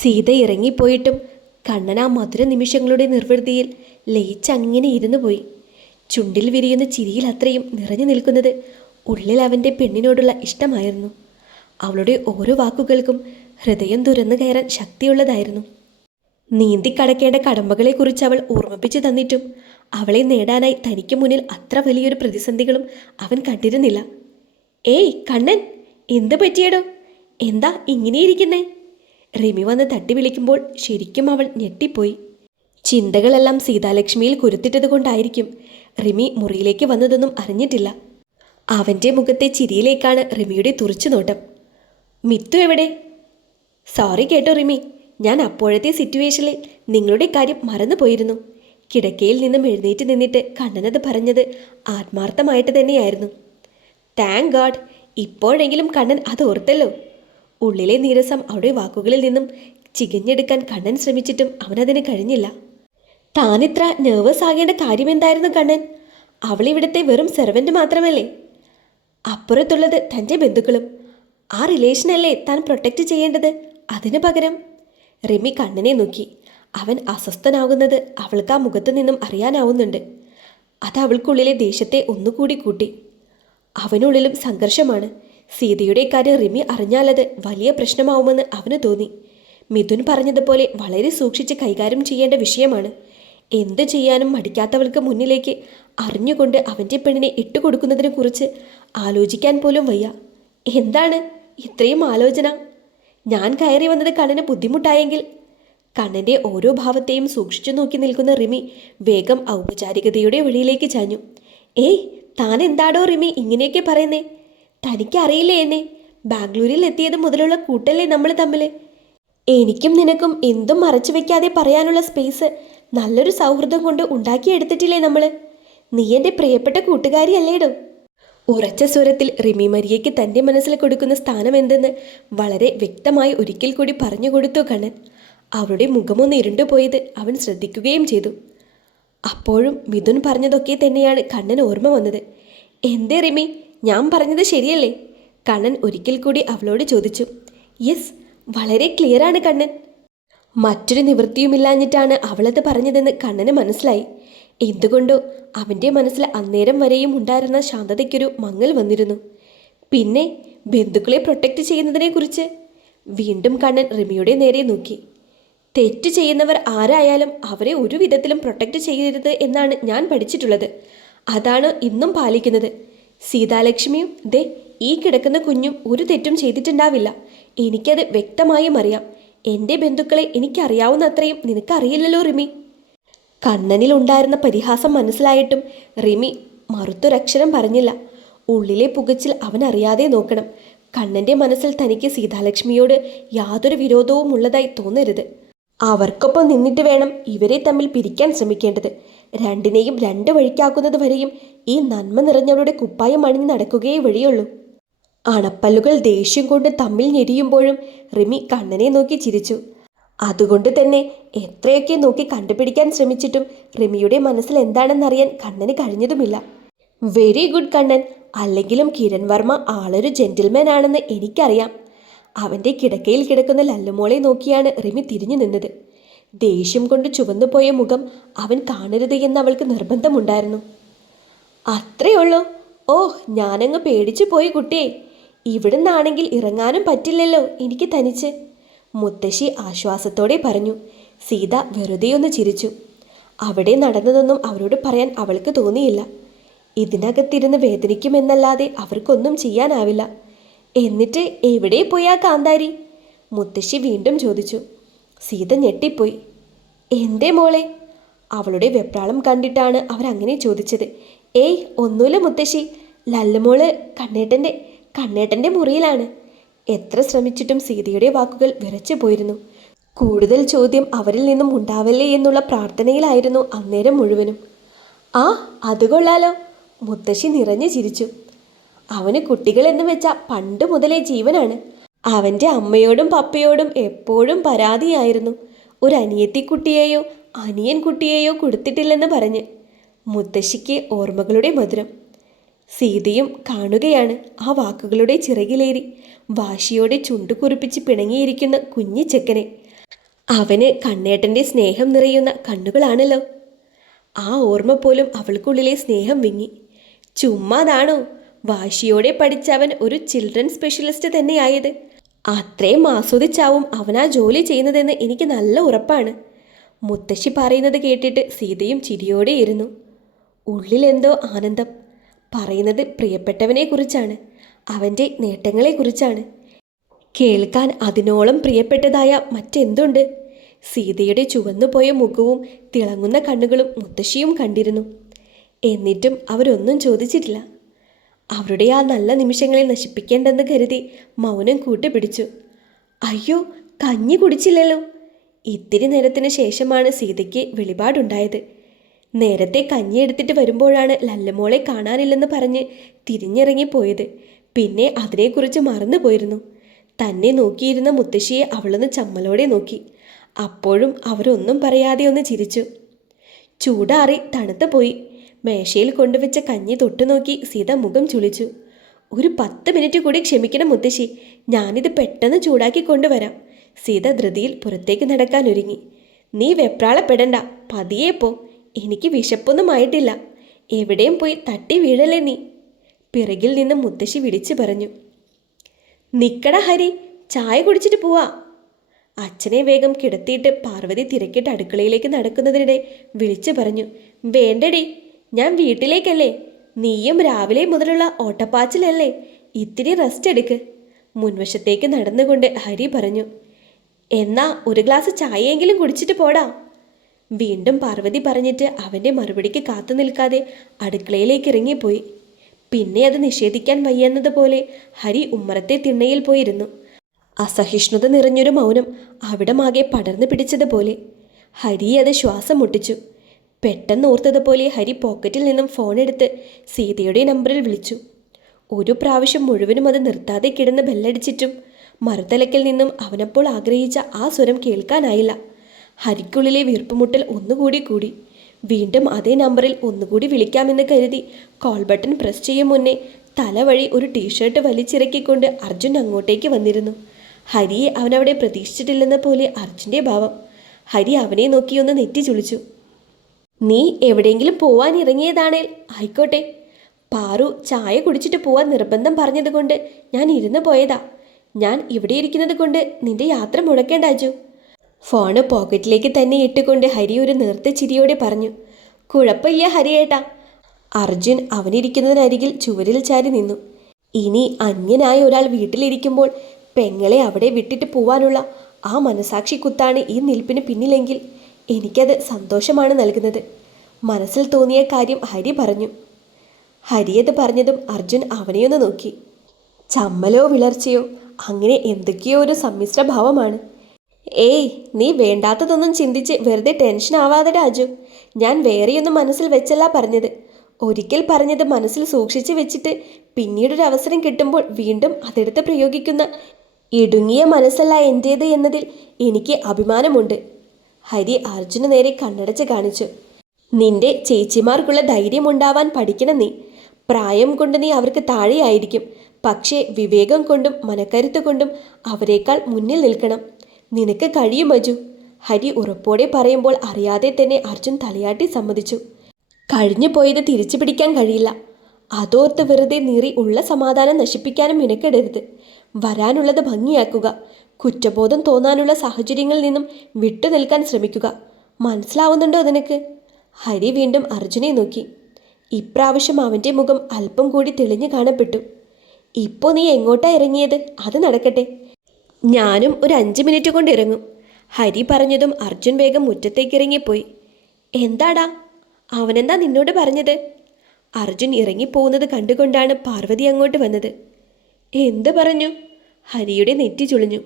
സീത ഇറങ്ങിപ്പോയിട്ടും കണ്ണൻ ആ മധുര നിമിഷങ്ങളുടെ നിർവൃതിയിൽ ലയിച്ചങ്ങനെ ഇരുന്നു പോയി. ചുണ്ടിൽ വിരിയുന്ന ചിരിയിൽ അത്രയും നിറഞ്ഞു നിൽക്കുന്നത് ഉള്ളിൽ അവന്റെ പെണ്ണിനോടുള്ള ഇഷ്ടമായിരുന്നു. അവളുടെ ഓരോ വാക്കുകൾക്കും ഹൃദയം തുറന്നു കയറാൻ ശക്തിയുള്ളതായിരുന്നു. നീന്തി നീന്തിക്കടക്കേണ്ട കടമ്പകളെക്കുറിച്ച് അവൾ ഓർമ്മിപ്പിച്ചു തന്നിട്ടും അവളെ നേടാനായി തനിക്ക് മുന്നിൽ അത്ര വലിയൊരു പ്രതിസന്ധികളും അവൻ കണ്ടിരുന്നില്ല. ഏയ് കണ്ണൻ എന്ത് പറ്റിയടോ? എന്താ ഇങ്ങനെയിരിക്കുന്നേ? റിമി വന്ന് തട്ടി വിളിക്കുമ്പോൾ ശരിക്കും അവൾ ഞെട്ടിപ്പോയി. ചിന്തകളെല്ലാം സീതാലക്ഷ്മിയിൽ കുരുത്തിട്ടത് കൊണ്ടായിരിക്കും റിമി മുറിയിലേക്ക് വന്നതൊന്നും അറിഞ്ഞിട്ടില്ല. അവന്റെ മുഖത്തെ ചിരിയിലേക്കാണ് റിമിയുടെ തുറച്ചു നോട്ടം. മിത്തു എവിടെ? സോറി കേട്ടോ റിമി. ഞാൻ അപ്പോഴത്തെ സിറ്റുവേഷനിൽ നിങ്ങളുടെ കാര്യം മറന്നു പോയിരുന്നു കിടക്കയിൽ നിന്നും എഴുന്നേറ്റ് നിന്നിട്ട് കണ്ണനത് പറഞ്ഞത് ആത്മാർത്ഥമായിട്ട് തന്നെയായിരുന്നു. താങ്ക് ഗാഡ് ഇപ്പോഴെങ്കിലും കണ്ണൻ അത് ഓർത്തല്ലോ. ഉള്ളിലെ നീരസം അവളുടെ വാക്കുകളിൽ നിന്നും ചികഞ്ഞെടുക്കാൻ കണ്ണൻ ശ്രമിച്ചിട്ടും അവനതിന് കഴിഞ്ഞില്ല. താനിത്ര നെർവസ് ആകേണ്ട കാര്യമെന്തായിരുന്നു കണ്ണൻ? അവളിവിടുത്തെ വെറും സെർവന്റ് മാത്രമല്ലേ? അപ്പുറത്തുള്ളത് തന്റെ ബന്ധുക്കളും. ആ റിലേഷനല്ലേ താൻ പ്രൊട്ടക്റ്റ് ചെയ്യേണ്ടത് അതിനു പകരം? റിമി കണ്ണനെ നോക്കി. അവൻ അസ്വസ്ഥനാകുന്നത് അവൾക്ക് ആ മുഖത്ത് നിന്നും അറിയാനാവുന്നുണ്ട്. അത് അവൾക്കുള്ളിലെ ദേഷ്യത്തെ ഒന്നുകൂടി കൂട്ടി. അവനുള്ളിലും സംഘർഷമാണ്. സീതയുടെ കാര്യം റിമി അറിഞ്ഞാലത് വലിയ പ്രശ്നമാവുമെന്ന് അവന് തോന്നി. മിഥുൻ പറഞ്ഞതുപോലെ വളരെ സൂക്ഷിച്ച് കൈകാര്യം ചെയ്യേണ്ട വിഷയമാണ്. എന്ത് ചെയ്യാനും മടിക്കാത്തവൾക്ക് മുന്നിലേക്ക് അറിഞ്ഞുകൊണ്ട് അവന്റെ പെണ്ണിനെ ഇട്ടുകൊടുക്കുന്നതിനെ കുറിച്ച് ആലോചിക്കാൻ പോലും വയ്യ. എന്താണ്? ഇത്രയും ആലോചന? ഞാൻ കയറി വന്നത് കണ്ണന് ബുദ്ധിമുട്ടായെങ്കിൽ? കണ്ണന്റെ ഓരോ ഭാവത്തെയും സൂക്ഷിച്ചു നോക്കി നിൽക്കുന്ന റിമി വേഗം ഔപചാരികതയുടെ വഴിയിലേക്ക് ചാഞ്ഞു. ഏയ് താൻ എന്താടോ റിമി ഇങ്ങനെയൊക്കെ പറയുന്നേ? തനിക്കറിയില്ലേ എന്നെ ബാംഗ്ലൂരിൽ എത്തിയത് മുതലുള്ള കൂട്ടല്ലേ നമ്മൾ തമ്മിൽ എനിക്കും നിനക്കും എന്തും മറച്ചു വെക്കാതെ പറയാനുള്ള സ്പേസ് നല്ലൊരു സൗഹൃദം കൊണ്ട് ഉണ്ടാക്കിയെടുത്തിട്ടില്ലേ നമ്മൾ നീ എന്റെ പ്രിയപ്പെട്ട കൂട്ടുകാരിയല്ലേടോ? ഉറച്ച സ്വരത്തിൽ റിമി മരിയയ്ക്ക് തന്റെ മനസ്സിൽ കൊടുക്കുന്ന സ്ഥാനം എന്തെന്ന് വളരെ വ്യക്തമായി ഒരിക്കൽ കൂടി പറഞ്ഞു കൊടുത്തു കണ്ണൻ. അവളുടെ മുഖമൊന്ന് ഇരുണ്ടുപോയത് അവൻ ശ്രദ്ധിക്കുകയും ചെയ്തു. അപ്പോഴും മിഥുൻ പറഞ്ഞതൊക്കെ തന്നെയാണ് കണ്ണൻ ഓർമ്മ വന്നത്. എന്തേ റിമി? ഞാൻ പറഞ്ഞത് ശരിയല്ലേ? കണ്ണൻ ഒരിക്കൽ കൂടി അവളോട് ചോദിച്ചു. യെസ് വളരെ ക്ലിയർ ആണ് കണ്ണൻ. മറ്റൊരു നിവൃത്തിയുമില്ലാഞ്ഞിട്ടാണ് അവളത് പറഞ്ഞതെന്ന് കണ്ണന് മനസ്സിലായി. എന്തുകൊണ്ടോ അവന്റെ മനസ്സിൽ അന്നേരം വരെയും ഉണ്ടായിരുന്ന ശാന്തതയ്ക്കൊരു മങ്ങൽ വന്നിരുന്നു. പിന്നെ ബന്ധുക്കളെ പ്രൊട്ടക്റ്റ് ചെയ്യുന്നതിനെക്കുറിച്ച് വീണ്ടും കണ്ണൻ റിമിയുടെ നേരെ നോക്കി. തെറ്റ് ചെയ്യുന്നവർ ആരായാലും അവരെ ഒരു വിധത്തിലും പ്രൊട്ടക്റ്റ് ചെയ്യരുത് എന്നാണ് ഞാൻ പഠിച്ചിട്ടുള്ളത്. അതാണ് ഇന്നും പാലിക്കുന്നത്. സീതാലക്ഷ്മിയും ദേ ഈ കിടക്കുന്ന കുഞ്ഞും ഒരു തെറ്റും ചെയ്തിട്ടുണ്ടാവില്ല. എനിക്കത് വ്യക്തമായും അറിയാം. എന്റെ ബന്ധുക്കളെ എനിക്കറിയാവുന്ന അത്രയും നിനക്കറിയില്ലല്ലോ റിമി. കണ്ണനിൽ ഉണ്ടായിരുന്ന പരിഹാസം മനസ്സിലായിട്ടും റിമി മറുത്തൊരക്ഷരം പറഞ്ഞില്ല. ഉള്ളിലെ പുകച്ചിൽ അവൻ അറിയാതെ നോക്കണം. കണ്ണന്റെ മനസ്സിൽ തനിക്ക് സീതാലക്ഷ്മിയോട് യാതൊരു വിരോധവും ഉള്ളതായി തോന്നരുത്. അവർക്കൊപ്പം നിന്നിട്ട് വേണം ഇവരെ തമ്മിൽ പിരിക്കാൻ ശ്രമിക്കേണ്ടത്. രണ്ടിനെയും രണ്ട് വഴിക്കാക്കുന്നത് വരെയും ഈ നന്മ നിറഞ്ഞവരുടെ കുപ്പായം അണിഞ്ഞ് നടക്കുകയേ വഴിയുള്ളൂ. അണപ്പല്ലുകൾ ദേഷ്യം കൊണ്ട് തമ്മിൽ ഞെരിയുമ്പോഴും റിമി കണ്ണനെ നോക്കി ചിരിച്ചു. അതുകൊണ്ട് തന്നെ എത്രയൊക്കെ നോക്കി കണ്ടുപിടിക്കാൻ ശ്രമിച്ചിട്ടും റിമിയുടെ മനസ്സിൽ എന്താണെന്നറിയാൻ കണ്ണന് കഴിഞ്ഞതുമില്ല. Very good Kannan. അല്ലെങ്കിലും കിരൺ വർമ്മ ആളൊരു ജെന്റിൽമാൻ ആണെന്ന് എനിക്കറിയാം. അവന്റെ കിടക്കയിൽ കിടക്കുന്ന ലല്ലുമോളെ നോക്കിയാണ് റിമി തിരിഞ്ഞു നിന്നത്. ദേഷ്യം കൊണ്ട് ചുവന്നുപോയ മുഖം അവൻ കാണരുത് എന്ന് അവൾക്ക് നിർബന്ധമുണ്ടായിരുന്നു. അത്രയുള്ളൂ. ഓ ഞാനങ്ങ് പേടിച്ചു പോയി കുട്ടിയെ. ഇവിടുന്നാണെങ്കിൽ ഇറങ്ങാനും പറ്റില്ലല്ലോ എനിക്ക് തനിച്ച്. മുത്തശ്ശി ആശ്വാസത്തോടെ പറഞ്ഞു. സീത വെറുതെയൊന്ന് ചിരിച്ചു. അവിടെ നടന്നതൊന്നും അവരോട് പറയാൻ അവൾക്ക് തോന്നിയില്ല. ഇതിനകത്തിരുന്ന് വേദനിക്കുമെന്നല്ലാതെ അവർക്കൊന്നും ചെയ്യാനാവില്ല. എന്നിട്ട് എവിടെ പോയാ കാന്താരി? മുത്തശ്ശി വീണ്ടും ചോദിച്ചു. സീത ഞെട്ടിപ്പോയി. എന്തേ മോളെ? അവളുടെ വെപ്രാളം കണ്ടിട്ടാണ് അവരങ്ങനെ ചോദിച്ചത്. ഏയ് ഒന്നുമില്ല മുത്തശ്ശി. ലല്ലുമോൾ കണ്ണേട്ടന്റെ കണ്ണേട്ടന്റെ മുറിയിലാണ്. എത്ര ശ്രമിച്ചിട്ടും സീതയുടെ വാക്കുകൾ വിറച്ചു പോയിരുന്നു. കൂടുതൽ ചോദ്യം അവരിൽ നിന്നും ഉണ്ടാവല്ലേ എന്നുള്ള പ്രാർത്ഥനയിലായിരുന്നു അന്നേരം മുഴുവനും. ആ അത് കൊള്ളാലോ. മുത്തശ്ശി നിറഞ്ഞു ചിരിച്ചു. അവന് കുട്ടികൾ എന്ന് വെച്ച പണ്ട് മുതലേ ജീവനാണ്. അവന്റെ അമ്മയോടും പപ്പയോടും എപ്പോഴും പരാതിയായിരുന്നു. ഒരു അനിയത്തിക്കുട്ടിയെയോ അനിയൻ കുട്ടിയെയോ കൊടുത്തിട്ടില്ലെന്ന് പറഞ്ഞ് മുത്തശ്ശിക്ക് ഓർമ്മകളുടെ മധുരം. സീതയും കാണുകയാണ് ആ വാക്കുകളുടെ ചിറകിലേറി വാശിയോടെ ചുണ്ടു കുറിപ്പിച്ച് പിണങ്ങിയിരിക്കുന്ന കുഞ്ഞു ചെക്കനെ. അവന് കണ്ണേട്ടന്റെ സ്നേഹം നിറയുന്ന കണ്ണുകളാണല്ലോ. ആ ഓർമ്മ പോലും അവൾക്കുള്ളിലെ സ്നേഹം വിങ്ങി. ചുമ്മാതാണോ? വാശിയോടെ പഠിച്ചവൻ ഒരു ചിൽഡ്രൻ സ്പെഷ്യലിസ്റ്റ് തന്നെയായത്. അത്രയും ആസ്വദിച്ചാവും അവൻ ആ ജോലി ചെയ്യുന്നതെന്ന് എനിക്ക് നല്ല ഉറപ്പാണ്. മുത്തശ്ശി പറയുന്നത് കേട്ടിട്ട് സീതയും ചിരിയോടെ ഇരുന്നു. ഉള്ളിലെന്തോ ആനന്ദം. പറയുന്നത് പ്രിയപ്പെട്ടവനെക്കുറിച്ചാണ് അവന്റെ നേട്ടങ്ങളെക്കുറിച്ചാണ് കേൾക്കാൻ അതിനോളം പ്രിയപ്പെട്ടതായ മറ്റെന്തുണ്ട്? സീതയുടെ ചുവന്നുപോയ മുഖവും തിളങ്ങുന്ന കണ്ണുകളും മുത്തശ്ശിയും കണ്ടിരുന്നു. എന്നിട്ടും അവരൊന്നും ചോദിച്ചിട്ടില്ല. അവരുടെ ആ നല്ല നിമിഷങ്ങളെ നശിപ്പിക്കേണ്ടെന്ന് കരുതി മൗനം കൂട്ടുപിടിച്ചു. അയ്യോ കഞ്ഞി കുടിച്ചില്ലല്ലോ. ഇത്തിരി നേരത്തിന് ശേഷമാണ് സീതയ്ക്ക് വെളിപാടുണ്ടായത്. നേരത്തെ കഞ്ഞി എടുത്തിട്ട് വരുമ്പോഴാണ് ലല്ലമോളെ കാണാനില്ലെന്ന് പറഞ്ഞ് തിരിഞ്ഞിറങ്ങിപ്പോയത് പിന്നെ അതിനെക്കുറിച്ച് മറന്നുപോയിരുന്നു തന്നെ നോക്കിയിരുന്ന മുത്തശ്ശിയെ അവളൊന്ന് ചമ്മലോടെ നോക്കി. അപ്പോഴും അവരൊന്നും പറയാതെ ഒന്ന് ചിരിച്ചു. ചൂടാറി തണുത്തു പോയി. മേശയിൽ കൊണ്ടുവച്ച കഞ്ഞി തൊട്ടു നോക്കി സീത മുഖം ചുളിച്ചു. ഒരു പത്ത് മിനിറ്റ് കൂടി ക്ഷമിക്കണം മുത്തശ്ശി. ഞാനിത് പെട്ടെന്ന് ചൂടാക്കി കൊണ്ടുവരാം. സീത ധൃതിയിൽ പുറത്തേക്ക് നടക്കാൻ ഒരുങ്ങി. നീ വെപ്രാളപ്പെടണ്ട. പതിയെ പോ. എനിക്ക് വിശപ്പൊന്നും ആയിട്ടില്ല. എവിടെയും പോയി തട്ടി വീഴല്ലേ നീ? പിറകിൽ നിന്ന് മുത്തശ്ശി വിളിച്ചു പറഞ്ഞു. നിക്കട ഹരി ചായ കുടിച്ചിട്ട് പോവാ. അച്ഛനെ വേഗം കിടത്തിയിട്ട് പാർവതി തിരക്കിട്ട് അടുക്കളയിലേക്ക് നടക്കുന്നതിനിടെ വിളിച്ചു പറഞ്ഞു. വേണ്ടടി ഞാൻ വീട്ടിലേക്കല്ലേ? നീയും രാവിലെ മുതലുള്ള ഓട്ടപ്പാച്ചിലല്ലേ? ഇത്തിരി റെസ്റ്റ് എടുക്ക്. മുൻവശത്തേക്ക് നടന്നുകൊണ്ട് ഹരി പറഞ്ഞു എന്നാ ഒരു ഗ്ലാസ് ചായയെങ്കിലും കുടിച്ചിട്ട് പോടാ. വീണ്ടും പാർവതി പറഞ്ഞിട്ട് അവന്റെ മറുപടിക്ക് കാത്തു നിൽക്കാതെ അടുക്കളയിലേക്ക് ഇറങ്ങിപ്പോയി. പിന്നെ അത് നിഷേധിക്കാൻ വയ്യെന്നതുപോലെ ഹരി ഉമ്മറത്തെ തിണ്ണയിൽ പോയിരുന്നു. അസഹിഷ്ണുത നിറഞ്ഞൊരു മൗനം അവിടമാകെ പടർന്നു പിടിച്ചതുപോലെ ഹരി അത് ശ്വാസം മുട്ടിച്ചു. പെട്ടെന്ന് ഓർത്തതുപോലെ ഹരി പോക്കറ്റിൽ നിന്നും ഫോൺ എടുത്ത് സീതയുടെ നമ്പറിൽ വിളിച്ചു. ഒരു പ്രാവശ്യം മുഴുവനും അത് നിർത്താതെ കിടന്ന് ബെല്ലടിച്ചിട്ടും മറുതലക്കിൽ നിന്നും അവനപ്പോൾ ആഗ്രഹിച്ച ആ സ്വരം കേൾക്കാനായില്ല. ഹരിക്കുള്ളിലെ വീർപ്പുമുട്ടൽ ഒന്നുകൂടി കൂടി. വീണ്ടും അതേ നമ്പറിൽ ഒന്നുകൂടി വിളിക്കാമെന്ന് കരുതി കോൾ ബട്ടൺ പ്രസ് ചെയ്യും മുന്നേ തലവഴി ഒരു ടീഷർട്ട് വലിച്ചിറക്കിക്കൊണ്ട് അർജുൻ അങ്ങോട്ടേക്ക് വന്നിരുന്നു. ഹരിയെ അവനവിടെ പ്രതീക്ഷിച്ചിട്ടില്ലെന്ന പോലെ അർജുന്റെ ഭാവം. ഹരി അവനെ നോക്കിയൊന്ന് നെറ്റി ചുളിച്ചു നീ എവിടെയെങ്കിലും പോവാൻ ഇറങ്ങിയതാണേൽ. ആയിക്കോട്ടെ. പാറു ചായ കുടിച്ചിട്ട് പോവാൻ നിർബന്ധം പറഞ്ഞതുകൊണ്ട് ഞാൻ ഇരുന്ന് പോയതാ. ഞാൻ ഇവിടെ ഇരിക്കുന്നത് കൊണ്ട് നിന്റെ യാത്ര മുടക്കേണ്ട അജു. ഫോണ് പോക്കറ്റിലേക്ക് തന്നെ ഇട്ടുകൊണ്ട് ഹരി ഒരു നേർത്ത ചിരിയോടെ പറഞ്ഞു. കുഴപ്പമില്ല ഹരിയേട്ടാ. അർജുൻ അവനിരിക്കുന്നതിനരികിൽ ചുവരിൽ ചാരി നിന്നു. ഇനി അന്യനായ ഒരാൾ വീട്ടിലിരിക്കുമ്പോൾ പെങ്ങളെ അവിടെ വിട്ടിട്ട് പോവാനുള്ള ആ മനസാക്ഷി കുത്താണ് ഈ നിൽപ്പിന് പിന്നിലെങ്കിൽ. എനിക്കത് സന്തോഷമാണ് നൽകുന്നത്. മനസ്സിൽ തോന്നിയ കാര്യം ഹരി പറഞ്ഞു. ഹരിയത് പറഞ്ഞതും അർജുൻ അവനെയൊന്ന് നോക്കി. ചമ്മലോ വിളർച്ചയോ? അങ്ങനെ എന്തൊക്കെയോ ഒരു സമ്മിശ്ര ഭാവമാണ്. ഏയ് നീ വേണ്ടാത്തതൊന്നും ചിന്തിച്ച് വെറുതെ ടെൻഷൻ ആവാതെ രാജു. ഞാൻ വേറെയൊന്നും മനസ്സിൽ വെച്ചല്ല പറഞ്ഞത്. ഒരിക്കൽ പറഞ്ഞത് മനസ്സിൽ സൂക്ഷിച്ചു വെച്ചിട്ട് പിന്നീടൊരു അവസരം കിട്ടുമ്പോൾ വീണ്ടും അതെടുത്ത് പ്രയോഗിക്കുന്ന ഇടുങ്ങിയ മനസ്സല്ല എന്റേത് എന്നതിൽ എനിക്ക് അഭിമാനമുണ്ട്. ഹരി അർജുന നേരെ കണ്ണടച്ച് കാണിച്ചു. നിന്റെ ചേച്ചിമാർക്കുള്ള ധൈര്യം ഉണ്ടാവാൻ പഠിക്കണം നീ. പ്രായം കൊണ്ട് നീ അവർക്ക് താഴെയായിരിക്കും. പക്ഷേ വിവേകം കൊണ്ടും മനക്കരുത്ത് കൊണ്ടും അവരെക്കാൾ മുന്നിൽ നിൽക്കണം. നിനക്ക് കഴിയും അജു ഹരി ഉറപ്പോടെ പറയുമ്പോൾ അറിയാതെ തന്നെ അർജുൻ തലയാട്ടി സമ്മതിച്ചു. കഴിഞ്ഞു പോയത് തിരിച്ചു പിടിക്കാൻ കഴിയില്ല. അതോർത്ത് വെറുതെ നീറി ഉള്ള സമാധാനം നശിപ്പിക്കാനും മിനക്കെടരുത് വരാനുള്ളത് ഭംഗിയാക്കുക. കുറ്റബോധം തോന്നാനുള്ള സാഹചര്യങ്ങളിൽ നിന്നും വിട്ടുനിൽക്കാൻ ശ്രമിക്കുക. മനസ്സിലാവുന്നുണ്ടോ അതിനക്ക് ഹരി വീണ്ടും അർജുനെ നോക്കി. ഇപ്രാവശ്യം അവന്റെ മുഖം അല്പം കൂടി തെളിഞ്ഞു കാണപ്പെട്ടു. ഇപ്പോൾ നീ എങ്ങോട്ടാ ഇറങ്ങിയത്? അത് നടക്കട്ടെ. ഞാനും ഒരു അഞ്ച് മിനിറ്റ് കൊണ്ട് ഇറങ്ങും. ഹരി പറഞ്ഞതും അർജുൻ വേഗം മുറ്റത്തേക്ക് ഇറങ്ങിപ്പോയി. എന്താടാ? അവനെന്താ നിന്നോട് പറഞ്ഞത്? അർജുൻ ഇറങ്ങിപ്പോകുന്നത് കണ്ടുകൊണ്ടാണ് പാർവതി അങ്ങോട്ട് വന്നത്. എന്ത് പറഞ്ഞു? ഹരിയുടെ നെറ്റി ചുളിഞ്ഞു.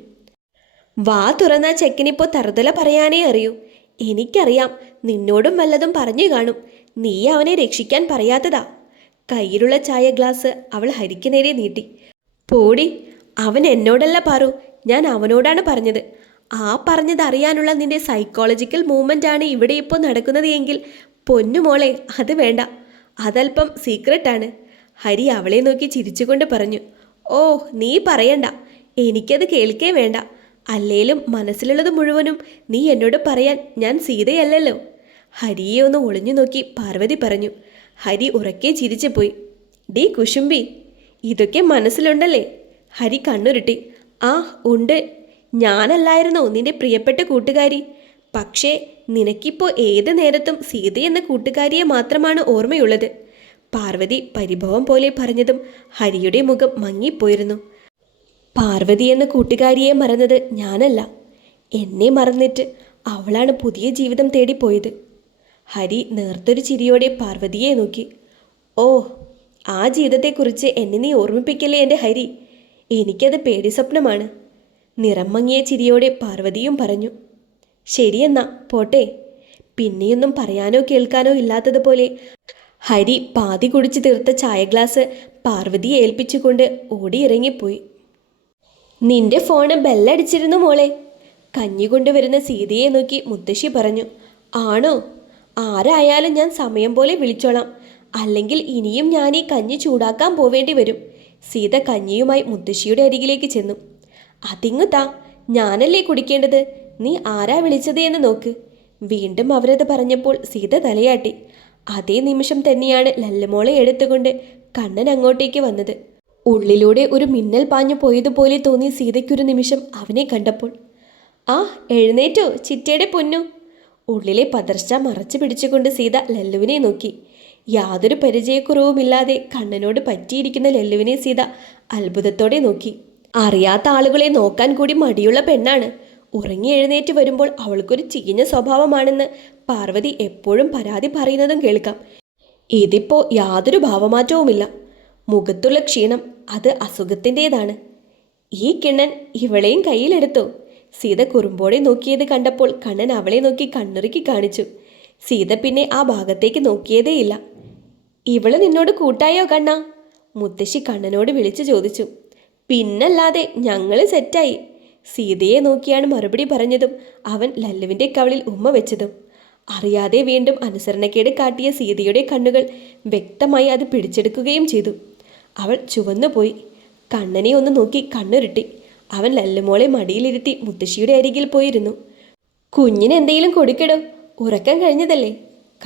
വാ തുറന്ന ചെക്കനിപ്പോൾ തറുതല പറയാനേ അറിയൂ. എനിക്കറിയാം നിന്നോടും വല്ലതും പറഞ്ഞു കാണും. നീ അവനെ രക്ഷിക്കാൻ പറയാത്തതാ. കയ്യിലുള്ള ചായ ഗ്ലാസ് അവൾ ഹരിക്ക് നേരെ നീട്ടി. പോടി അവൻ എന്നോടല്ല പറു. ഞാൻ അവനോടാണ് പറഞ്ഞത്. ആ പറഞ്ഞത് അറിയാനുള്ള നിന്റെ സൈക്കോളജിക്കൽ മൂവ്മെന്റ് ആണ് ഇവിടെ ഇപ്പോൾ നടക്കുന്നത് എങ്കിൽ പൊന്നുമോളെ അത് വേണ്ട. അതല്പം സീക്രട്ടാണ് ഹരി അവളെ നോക്കി ചിരിച്ചുകൊണ്ട് പറഞ്ഞു. ഓ നീ പറയണ്ട. എനിക്കത് കേൾക്കേ വേണ്ട. അല്ലേലും മനസ്സിലുള്ളത് മുഴുവനും നീ എന്നോട് പറയാൻ ഞാൻ സീതയല്ലല്ലോ. ഹരിയെ ഒന്ന് ഒളിഞ്ഞു നോക്കി പാർവതി പറഞ്ഞു. ഹരി ഉറക്കെ ചിരിച്ചു പോയി. ഡീ കുശുംബി ഇതൊക്കെ മനസ്സിലുണ്ടല്ലേ? ഹരി കണ്ണുരുട്ടി. ആ ഉണ്ട്. ഞാനല്ലായിരുന്നു നിന്റെ പ്രിയപ്പെട്ട കൂട്ടുകാരി. പക്ഷേ നിനക്കിപ്പോൾ ഏത് നേരത്തും സീത എന്ന കൂട്ടുകാരിയെ മാത്രമാണ് ഓർമ്മയുള്ളത്. പാർവതി പരിഭവം പോലെ പറഞ്ഞതും ഹരിയുടെ മുഖം മങ്ങിപ്പോയിരുന്നു. പാർവതി എന്ന കൂട്ടുകാരിയെ മറന്നത് ഞാനല്ല. എന്നെ മറന്നിട്ട് അവളാണ് പുതിയ ജീവിതം തേടിപ്പോയത്. ഹരി നേർത്തൊരു ചിരിയോടെ പാർവതിയെ നോക്കി. ഓ ആ ജീവിതത്തെക്കുറിച്ച് എന്നെ നീ ഓർമ്മിപ്പിക്കല്ലേ എന്റെ ഹരി? എനിക്കത് പേടി സ്വപ്നമാണ്. നിറം മങ്ങിയ ചിരിയോടെ പാർവതിയും പറഞ്ഞു. ശരിയെന്നാ പോട്ടെ. പിന്നെയൊന്നും പറയാനോ കേൾക്കാനോ ഇല്ലാത്തതുപോലെ ഹരി പാതി കുടിച്ചു തീർത്ത ചായ ഗ്ലാസ് പാർവതിയെ ഏൽപ്പിച്ചുകൊണ്ട് ഓടിയിറങ്ങിപ്പോയി. നിന്റെ ഫോണ് ബെല്ലടിച്ചിരുന്നു മോളെ. കഞ്ഞി കൊണ്ടുവരുന്ന സീതയെ നോക്കി മുത്തശ്ശി പറഞ്ഞു ആണോ? ആരായാലും ഞാൻ സമയം പോലെ വിളിച്ചോളാം. അല്ലെങ്കിൽ ഇനിയും ഞാൻ ഈ കഞ്ഞി ചൂടാക്കാൻ പോവേണ്ടി വരും. സീത കഞ്ഞിയുമായി മുത്തശ്ശിയുടെ അരികിലേക്ക് ചെന്നു. അതിങ്ങു താ ഞാനല്ലേ കുടിക്കേണ്ടത്? നീ ആരാ വിളിച്ചത് എന്ന് നോക്ക്. വീണ്ടും അവരത് പറഞ്ഞപ്പോൾ സീത തലയാട്ടി അതേ നിമിഷം തന്നെയാണ് ലല്ലമോളെ എടുത്തുകൊണ്ട് കണ്ണൻ അങ്ങോട്ടേക്ക് വന്നത്. ഉള്ളിലൂടെ ഒരു മിന്നൽ പാഞ്ഞു പോയതുപോലെ തോന്നി സീതയ്ക്കൊരു നിമിഷം അവനെ കണ്ടപ്പോൾ ആ എഴുന്നേറ്റോ ചിറ്റയുടെ പൊന്നു. ഉള്ളിലെ പതർച്ച മറച്ചു പിടിച്ചുകൊണ്ട് സീത ലല്ലുവിനെ നോക്കി. യാതൊരു പരിചയക്കുറവുമില്ലാതെ കണ്ണനോട് പറ്റിയിരിക്കുന്ന ലല്ലുവിനെ സീത അത്ഭുതത്തോടെ നോക്കി. അറിയാത്ത ആളുകളെ നോക്കാൻ കൂടി മടിയുള്ള പെണ്ണാണ്. ഉറങ്ങി എഴുന്നേറ്റ് വരുമ്പോൾ അവൾക്കൊരു ചീഞ്ഞ സ്വഭാവമാണെന്ന് പാർവതി എപ്പോഴും പരാതി പറയുന്നതും കേൾക്കാം. ഇതിപ്പോ യാതൊരു ഭാവമാറ്റവുമില്ല. മുഖത്തുള്ള ക്ഷീണം അത് അസുഖത്തിന്റെതാണ്. ഈ കിണ്ണൻ ഇവളെയും കയ്യിലെടുത്തു. സീത കുറുമ്പോടെ നോക്കിയത് കണ്ടപ്പോൾ കണ്ണൻ അവളെ നോക്കി കണ്ണുറുക്കി കാണിച്ചു. സീത പിന്നെ ആ ഭാഗത്തേക്ക് നോക്കിയതേയില്ല. ഇവൾ നിന്നോട് കൂട്ടായോ കണ്ണ? മുത്തശ്ശി കണ്ണനോട് വിളിച്ചു ചോദിച്ചു. പിന്നല്ലാതെ ഞങ്ങൾ സെറ്റായി. സീതയെ നോക്കിയാണ് മറുപടി പറഞ്ഞതും അവൻ ലല്ലുവിന്റെ കവളിൽ ഉമ്മ വെച്ചതും. അറിയാതെ വീണ്ടും അനുസരണക്കേട് കാട്ടിയ സീതയുടെ കണ്ണുകൾ വ്യക്തമായി അത് പിടിച്ചെടുക്കുകയും ചെയ്തു. അവൾ ചുവന്നുപോയി. കണ്ണനെ ഒന്ന് നോക്കി കണ്ണുരുട്ടി. അവൻ ലല്ലുമോളെ മടിയിലിരുത്തി മുത്തശ്ശിയുടെ അരികിൽ പോയിരുന്നു. കുഞ്ഞിന് എന്തെങ്കിലും കൊടുക്കടോ. ഉറക്കം കഴിഞ്ഞതല്ലേ?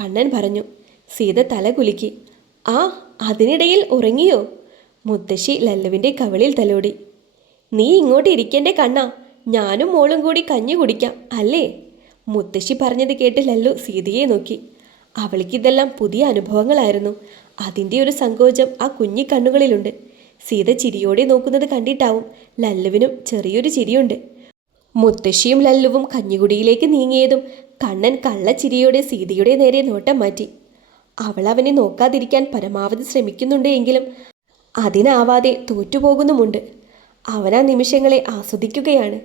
കണ്ണൻ പറഞ്ഞു. സീത തല കുലുക്കി. ആ അതിനിടയിൽ ഉറങ്ങിയോ? മുത്തശ്ശി ലല്ലുവിന്റെ കവളിൽ തലോടി. നീ ഇങ്ങോട്ട് ഇരിക്കേണ്ടേ കണ്ണാ. ഞാനും മോളും കൂടി കഞ്ഞി കുടിക്കാം അല്ലേ? മുത്തശ്ശി പറഞ്ഞത് കേട്ട് ലല്ലു സീതയെ നോക്കി. അവൾക്കിതെല്ലാം പുതിയ അനുഭവങ്ങളായിരുന്നു. അതിന്റെ ഒരു സങ്കോചം ആ കുഞ്ഞി കണ്ണുകളിലുണ്ട്. സീത ചിരിയോടെ നോക്കുന്നത് കണ്ടിട്ടാവും ലല്ലുവിനും ചെറിയൊരു ചിരിയുണ്ട്. മുത്തശ്ശിയും ലല്ലുവും കഞ്ഞികുടിയിലേക്ക് നീങ്ങിയതും കണ്ണൻ കള്ളച്ചിരിയോടെ സീതയുടെ നേരെ നോട്ടം മാറ്റി. അവൾ അവനെ നോക്കാതിരിക്കാൻ പരമാവധി ശ്രമിക്കുന്നുണ്ട് എങ്കിലും അതിനാവാതെ തോറ്റുപോകുന്നുമുണ്ട്. അവൻ ആ നിമിഷങ്ങളെ ആസ്വദിക്കുകയാണ്.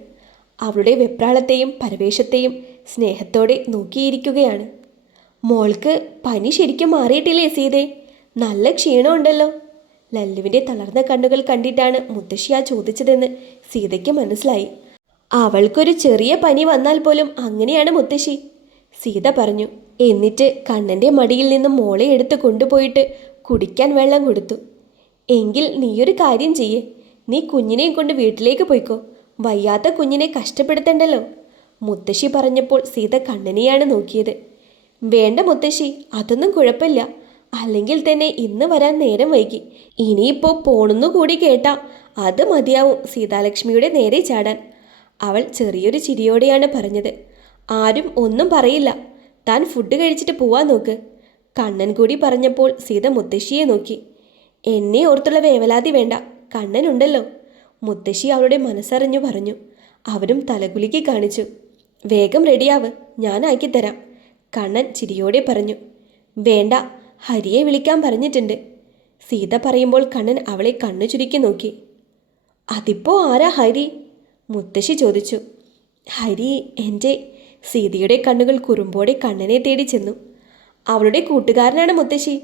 അവളുടെ വെപ്രാളത്തെയും പരവേശത്തെയും സ്നേഹത്തോടെ നോക്കിയിരിക്കുകയാണ്. മോൾക്ക് പനി ശരിക്കും മാറിയിട്ടില്ലേ സീതേ? നല്ല ക്ഷീണമുണ്ടല്ലോ. ലല്ലുവിന്റെ തളർന്ന കണ്ണുകൾ കണ്ടിട്ടാണ് മുത്തശ്ശി ആ ചോദിച്ചതെന്ന് സീതയ്ക്ക് മനസ്സിലായി. അവൾക്കൊരു ചെറിയ പനി വന്നാൽ പോലും അങ്ങനെയാണ് മുത്തശ്ശി. സീത പറഞ്ഞു എന്നിട്ട് കണ്ണന്റെ മടിയിൽ നിന്ന് മോളെ എടുത്ത് കൊണ്ടുപോയിട്ട് കുടിക്കാൻ വെള്ളം കൊടുത്തു. എങ്കിൽ നീയൊരു കാര്യം ചെയ്യേ. നീ കുഞ്ഞിനെയും കൊണ്ട് വീട്ടിലേക്ക് പോയിക്കോ. വയ്യാത്ത കുഞ്ഞിനെ കഷ്ടപ്പെടുത്തണ്ടല്ലോ. മുത്തശ്ശി പറഞ്ഞപ്പോൾ സീത കണ്ണനെയാണ് നോക്കിയത്. വേണ്ട മുത്തശ്ശി അതൊന്നും കുഴപ്പമില്ല. അല്ലെങ്കിൽ തന്നെ ഇന്ന് വരാൻ നേരം വൈകി. ഇനിയിപ്പോൾ പോണെന്നു കൂടി കേട്ടാ അത് മതിയാവും സീതാലക്ഷ്മിയുടെ നേരെ ചാടാൻ. അവൾ ചെറിയൊരു ചിരിയോടെയാണ് പറഞ്ഞത്. ആരും ഒന്നും പറയില്ല. താൻ ഫുഡ് കഴിച്ചിട്ട് പോവാൻ നോക്ക്. കണ്ണൻ കൂടി പറഞ്ഞപ്പോൾ സീത മുത്തശ്ശിയെ നോക്കി. എന്നെ ഓർത്തുള്ള വേവലാതി വേണ്ട. കണ്ണനുണ്ടല്ലോ. മുത്തശ്ശി അവളുടെ മനസ്സറിഞ്ഞു പറഞ്ഞു. അവരും തലകുലുക്കി കാണിച്ചു. വേഗം റെഡിയാവ്. ഞാൻ തരാം കണ്ണൻ ചിരിയോടെ പറഞ്ഞു. വേണ്ട ഹരിയെ വിളിക്കാൻ പറഞ്ഞിട്ടുണ്ട്. സീത പറയുമ്പോൾ കണ്ണൻ അവളെ കണ്ണു ചുരുക്കി നോക്കി. അതിപ്പോ ആരാ ഹരി? മുത്തശ്ശി ചോദിച്ചു. ഹരി എന്റെ സീതയുടെ കണ്ണുകൾ കുറുമ്പോടെ കണ്ണനെ തേടി ചെന്നു. അവളുടെ കൂട്ടുകാരനാണ് മുത്തശ്ശി.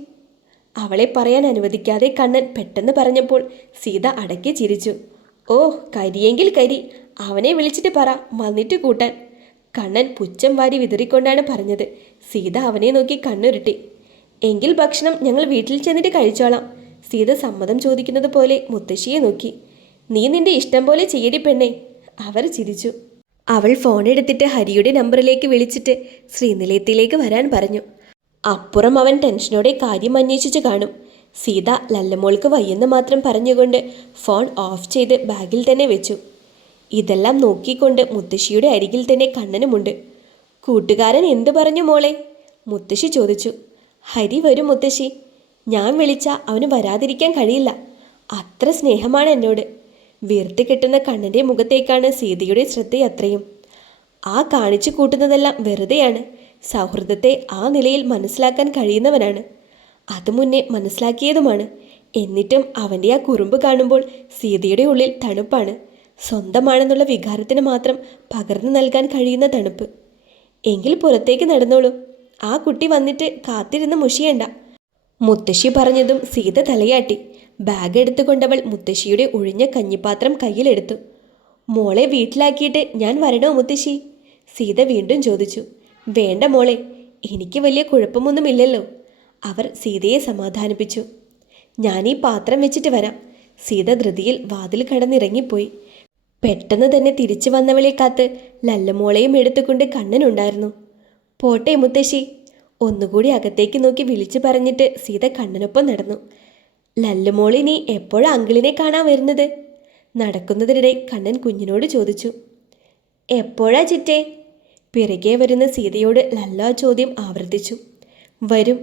അവളെ പറയാൻ അനുവദിക്കാതെ കണ്ണൻ പെട്ടെന്ന് പറഞ്ഞപ്പോൾ സീത അടക്കി ചിരിച്ചു. ഓ കരിയെങ്കിൽ കരി. അവനെ വിളിച്ചിട്ട് പറ വന്നിട്ട് കൂട്ടാൻ. കണ്ണൻ പുച്ഛം വാരി വിതറിക്കൊണ്ടാണ് പറഞ്ഞത്. സീത അവനെ നോക്കി കണ്ണുരുട്ടി. എങ്കിൽ ഭക്ഷണം ഞങ്ങൾ വീട്ടിൽ ചെന്നിട്ട് കഴിച്ചോളാം സീത സമ്മതം ചോദിക്കുന്നത് പോലെ മുത്തശ്ശിയെ നോക്കി. നീ നിന്റെ ഇഷ്ടം പോലെ ചെയ്യടി പെണ്ണേ അവർ ചിരിച്ചു. അവൾ ഫോൺ എടുത്തിട്ട് ഹരിയുടെ നമ്പറിലേക്ക് വിളിച്ചിട്ട് ശ്രീനിലയത്തിലേക്ക് വരാൻ പറഞ്ഞു. അപ്പുറം അവൻ ടെൻഷനോടെ കാര്യം അന്വേഷിച്ച് കാണും. സീത ലല്ലമോൾക്ക് വയ്യെന്ന് മാത്രം പറഞ്ഞുകൊണ്ട് ഫോൺ ഓഫ് ചെയ്ത് ബാഗിൽ തന്നെ വെച്ചു. ഇതെല്ലാം നോക്കിക്കൊണ്ട് മുത്തശ്ശിയുടെ അരികിൽ തന്നെ കണ്ണനുമുണ്ട്. കൂട്ടുകാരൻ എന്ത് പറഞ്ഞു മോളെ? മുത്തശ്ശി ചോദിച്ചു. ഹരി വരും മുത്തശ്ശി. ഞാൻ വിളിച്ച അവന് വരാതിരിക്കാൻ കഴിയില്ല. അത്ര സ്നേഹമാണ് എന്നോട്. വീർത്ത് കെട്ടുന്ന കണ്ണന്റെ മുഖത്തേക്കാണ് സീതയുടെ ശ്രദ്ധയത്രയും ആ കാണിച്ചു കൂട്ടുന്നതെല്ലാം വെറുതെയാണ്. സൗഹൃദത്തെ ആ നിലയിൽ മനസ്സിലാക്കാൻ കഴിയുന്നവനാണ്. അത് മുന്നേ മനസ്സിലാക്കിയതുമാണ്. എന്നിട്ടും അവന്റെ ആ കുറുമ്പ് കാണുമ്പോൾ സീതയുടെ ഉള്ളിൽ തണുപ്പാണ്. സ്വന്തമാണെന്നുള്ള വികാരത്തിന് മാത്രം പകർന്നു നൽകാൻ കഴിയുന്ന തണുപ്പ്. എങ്കിൽ പുറത്തേക്ക് നടന്നോളൂ. ആ കുട്ടി വന്നിട്ട് കാത്തിരുന്ന് മുഷിയണ്ട. മുത്തശ്ശി പറഞ്ഞതും സീത തലയാട്ടി. ബാഗ് എടുത്തുകൊണ്ടവൾ മുത്തശ്ശിയുടെ ഒഴിഞ്ഞ കഞ്ഞിപ്പാത്രം കയ്യിലെടുത്തു. മോളെ വീട്ടിലാക്കിയിട്ട് ഞാൻ വരണോ മുത്തശ്ശി? സീത വീണ്ടും ചോദിച്ചു. വേണ്ട മോളെ എനിക്ക് വലിയ കുഴപ്പമൊന്നുമില്ലല്ലോ. അവർ സീതയെ സമാധാനിപ്പിച്ചു. ഈ പാത്രം വെച്ചിട്ട് വരാം. സീത ധൃതിയിൽ വാതിൽ കടന്നിറങ്ങിപ്പോയി. പെട്ടെന്ന് തന്നെ തിരിച്ചു വന്നവളെ കാത്ത് ലല്ലമോളെയും എടുത്തുകൊണ്ട് കണ്ണനുണ്ടായിരുന്നു പോട്ടെ മുത്തശ്ശി. ഒന്നുകൂടി അകത്തേക്ക് നോക്കി വിളിച്ചു പറഞ്ഞിട്ട് സീത കണ്ണനൊപ്പം നടന്നു. ലല്ലുമോളി നീ എപ്പോഴാ അങ്കിളിനെ കാണാൻ വരുന്നത്? നടക്കുന്നതിനിടെ കണ്ണൻ കുഞ്ഞിനോട് ചോദിച്ചു. എപ്പോഴാ ചിറ്റേ? പിറകെ വരുന്ന സീതയോട് ലല്ല ചോദ്യം ആവർത്തിച്ചു. വരും.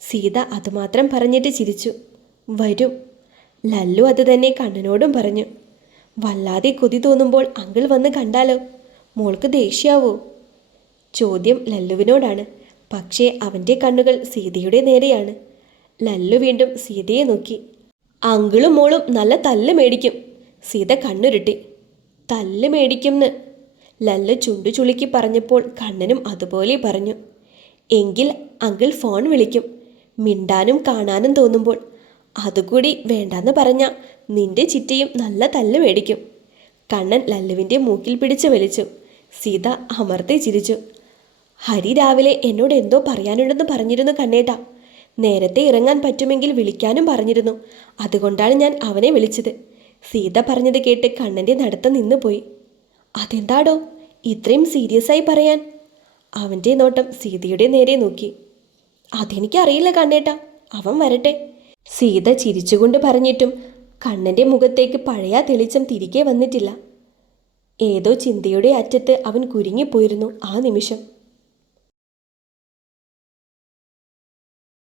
സീത അതുമാത്രം പറഞ്ഞിട്ട് ചിരിച്ചു. വരും. ലല്ലു അത് തന്നെ കണ്ണനോടും പറഞ്ഞു. വല്ലാതെ കൊതി തോന്നുമ്പോൾ അങ്കിൾ വന്ന് കണ്ടാലോ? മോൾക്ക് ദേഷ്യാവോ? ചോദ്യം ലല്ലുവിനോടാണ്. പക്ഷേ അവന്റെ കണ്ണുകൾ സീതയുടെ നേരെയാണ്. ലല്ലു വീണ്ടും സീതയെ നോക്കി. അങ്കിളും മോളും നല്ല തല്ല് മേടിക്കും. സീത കണ്ണുരുട്ടി. തല്ല് മേടിക്കുംന്ന്. ലല്ലു ചുണ്ടു ചുളുക്കി പറഞ്ഞപ്പോൾ കണ്ണനും അതുപോലെ പറഞ്ഞു. എങ്കിൽ അങ്കിൾ ഫോൺ വിളിക്കും. മിണ്ടാനും കാണാനും തോന്നുമ്പോൾ. അതുകൂടി വേണ്ടാന്ന് പറഞ്ഞ നിന്റെ ചിറ്റയും നല്ല തല്ല് മേടിക്കും. കണ്ണൻ ലല്ലുവിന്റെ മൂക്കിൽ പിടിച്ച് വലിച്ചു സീത അമർത്തി ചിരിച്ചു. ഹരി രാവിലെ എന്നോട് എന്തോ പറയാനുണ്ടെന്ന് പറഞ്ഞിരുന്നു കണ്ണേട്ട. നേരത്തെ ഇറങ്ങാൻ പറ്റുമെങ്കിൽ വിളിക്കാനും പറഞ്ഞിരുന്നു. അതുകൊണ്ടാണ് ഞാൻ അവനെ വിളിച്ചത്. സീത പറഞ്ഞത് കേട്ട് കണ്ണന്റെ നടത്തം നിന്നുപോയി അതെന്താടോ? ഇത്രയും സീരിയസ് ആയി പറയാൻ. അവന്റെ നോട്ടം സീതയുടെ നേരെ നോക്കി. അതെനിക്കറിയില്ല കണ്ണേട്ട. അവൻ വരട്ടെ. സീത ചിരിച്ചുകൊണ്ട് പറഞ്ഞിട്ടും കണ്ണന്റെ മുഖത്തേക്ക് പഴയ തെളിച്ചം തിരികെ വന്നിട്ടില്ല. ഏതോ ചിന്തയുടെ അറ്റത്ത് അവൻ കുരുങ്ങിപ്പോയിരുന്നു ആ നിമിഷം.